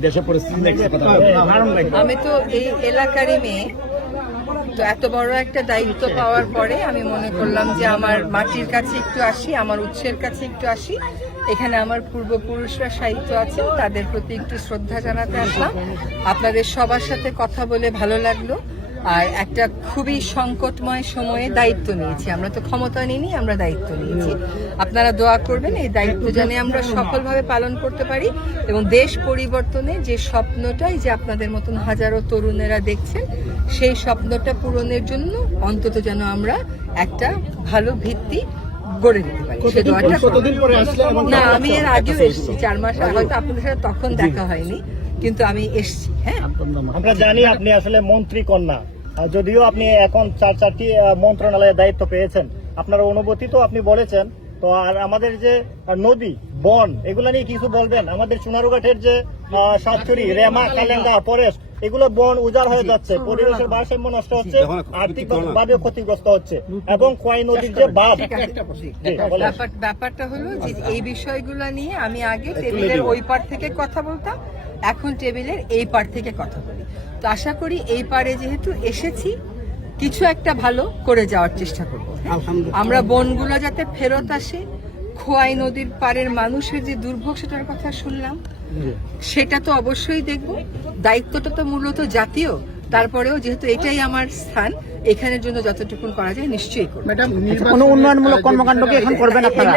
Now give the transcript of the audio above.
দেশের পরিস্থিতি দেখছে কথা আমি তো এই এলাকারই মেয়ে, তো এত বড় একটা দায়িত্ব পাওয়ার পরে আমি মনে করলাম যে আমার মাটির কাছে একটু আসি, আমার উৎসের কাছে একটু আসি। এখানে আমার পূর্বপুরুষরা সাহিত্য আছেন, তাদের প্রতি একটু শ্রদ্ধা জানাতে আসলাম। আপনাদের সবার সাথে কথা বলে ভালো লাগলো। আর একটা খুবই সংকটময় সময়ে দায়িত্ব নিয়েছি, আমরা তো ক্ষমতা নিইনি, আমরা দায়িত্ব নিয়েছি। আপনারা দোয়া করবেন এই দায়িত্ব যেন আমরা সফলভাবে পালন করতে পারি এবং দেশ পরিবর্তনে যে স্বপ্নটাই যে আপনাদের মতন হাজারো তরুণেরা দেখছেন, সেই স্বপ্নটা পূরণের জন্য অন্তত যেন আমরা একটা ভালো ভিত্তি গড়ে দিতে পারি। সে দোয়াটা না, আমি এর আগেও এসেছি 4 মাস আগে, হয়তো আপনাদের সাথে তখন দেখা হয়নি, কিন্তু আমি এসেছি। হ্যাঁ, আমরা জানি আপনি আসলে মন্ত্রী কন্যা, যদিও আপনি এখন 4টি মন্ত্রণালয়ের দায়িত্ব পেয়েছেন। আপনার অনুভূতি তো আপনি বলেছেন, তো আর আমাদের যে নদী বন এগুলা নিয়ে কিছু বলবেন? আমাদের সোনারুঘাটের যে সাতচুরি, রেমা, কালেঙ্গা, ফরেস্ট, এগুলো বন উজাড় হয়ে যাচ্ছে, পরিবেশের ভারসাম্য নষ্ট হচ্ছে, আর্থিকভাবে ক্ষতিগ্রস্ত হচ্ছে, এবং খোয়াই নদীর যে বাঁধ। ব্যাপারটা হলো যে এই বিষয়গুলো নিয়ে আমি আগে টেবিলের ওই পার থেকে কথা বলতাম, এখন টেবিলের এই পার থেকে কথা বলি। তো আশা করি এই পারে যেহেতু এসেছি, কিছু একটা ভালো করে যাওয়ার চেষ্টা করব। আমরা বনগুলো যাতে ফেরত আসে, খোয়াই নদীর পাড়ের মানুষের যে দুর্ভোগ সেটার কথা শুনলাম, সেটা তো অবশ্যই দেখব। দায়িত্বটা তো মূলত জাতীয়, তারপরেও যেহেতু এটাই আমার স্থান, এখানের জন্য যতটুকু করা যায় নিশ্চয়ই করব। ম্যাডাম, কোনো উন্নয়নমূলক কর্মকাণ্ড কি এখন করবেন আপনারা?